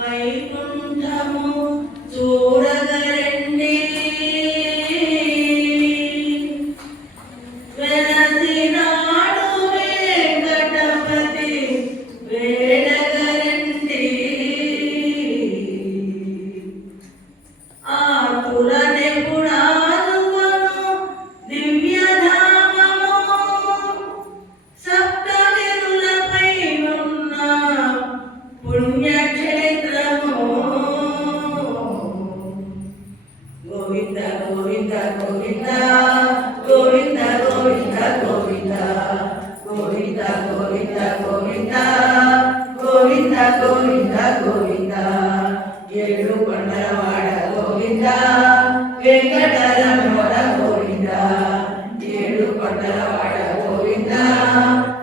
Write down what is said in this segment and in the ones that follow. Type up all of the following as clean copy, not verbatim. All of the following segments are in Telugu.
వైకుంఠము చూడగరండి వెలసినాడు వెంకటపతి వేడగరండి ఆతులనెప్పుడాదుకొను దివ్యధామము సప్తగిరులపై ఉన్న పుణ్యక్షేత్రము గోవింద గోవింద గోవింద గోవింద గోవింద గోవింద గోవింద గోవింద గోవింద గోవింద గోవింద గోవింద ఏడు కొండలవాడ గోవింద వెంకటరమణ గోవింద ఏడు కొండలవాడ గోవింద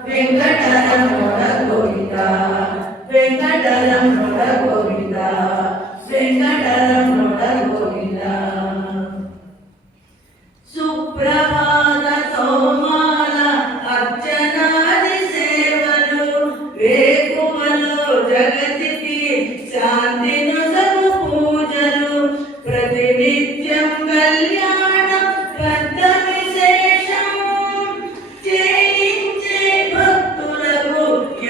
వెంకటరమణ గోవింద వెంకటరమణ గోవింద వెంకటరమణ గోవింద సుప్రభాత సోమాల అర్చనాది సేవలు వేకువలు జగతికి శాంతిను సగు పూజలు ప్రతినిత్యం కళ్యాణం పెద్ద విశేషం చేయించే భక్తులకు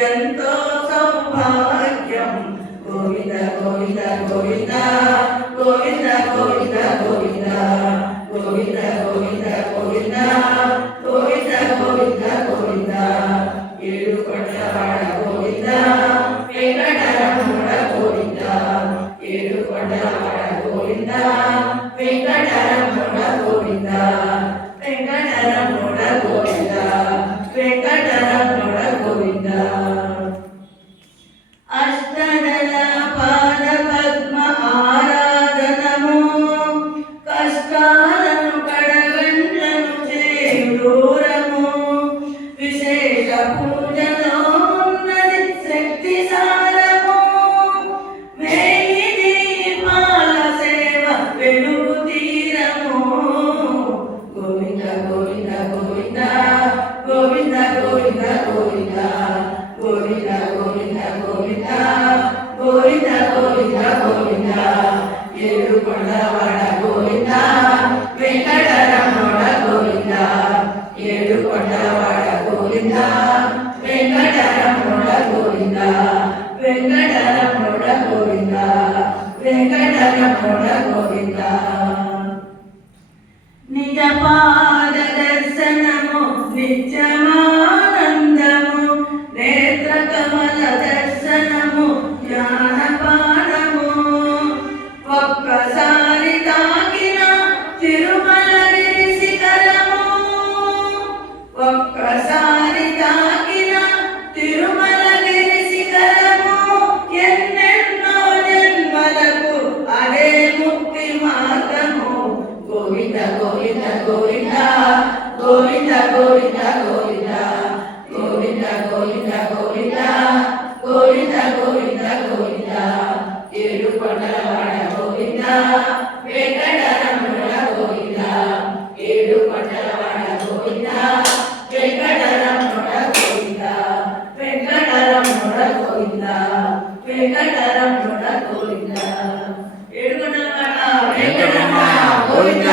ఎంతో సౌభాగ్యం గోవింద గోవింద గోవింద గోవింద గోవింద గోవింద గోవింద గోవింద గోవింద గోవింద గోవింద గోవింద ఏడు కొండలవాడ గోవింద వెంకటరమణ గోవింద ఏడు కొండలవాడ గోవింద వెంకటరమణ గోవింద వెంకటరమణ గోవింద వెంకటరమణ గోవింద అష్టదళ పాద పద్మ ఆరాధనము కష్టాలను కడగండ్లను చేయూరము విశేష పూజలో ఉన్నది శక్తి సారము వేయి దీపాల సేవ వెలుగు తీరము గోవింద గోవింద గోవింద గోవింద గోవింద గోవింద గోవింద గోవింద గోవింద గోవింద గోవింద గోవింద ఏడు కొండలవాడ గోవింద వెంకటరమణ గోవింద ఏడు కొండలవాడ గోవింద వెంకటరమణ గోవింద వెంకటరమణ గోవింద వెంకటరమణ గోవింద నిజ పాద దర్శనము నిత్యమానందము నేత్ర కమల దర్శనము జ్ఞానపానము ఒక్కసారి తాకిన తిరుమలగిరి శిఖరము ఒక్కసారి తాకిన తిరుమలగిరి శిఖరము ఎన్నెన్నో జన్మలకు అదే ముక్తి మార్గము గోవింద గోవింద గోవింద గోవింద గోవింద గోవింద గోవింద గోవింద గోవింద గోవింద గోవింద గోవింద ఏడు కొండలవాడ గోవింద వెంకటరమణ గోవింద ఏడు కొండలవాడ గోవింద వెంకటరమణ గోవింద వెంకటరమణ గోవింద వెంకటరమణ గోవింద ఏడు కొండలవాడ వెంకటరమణ గోవింద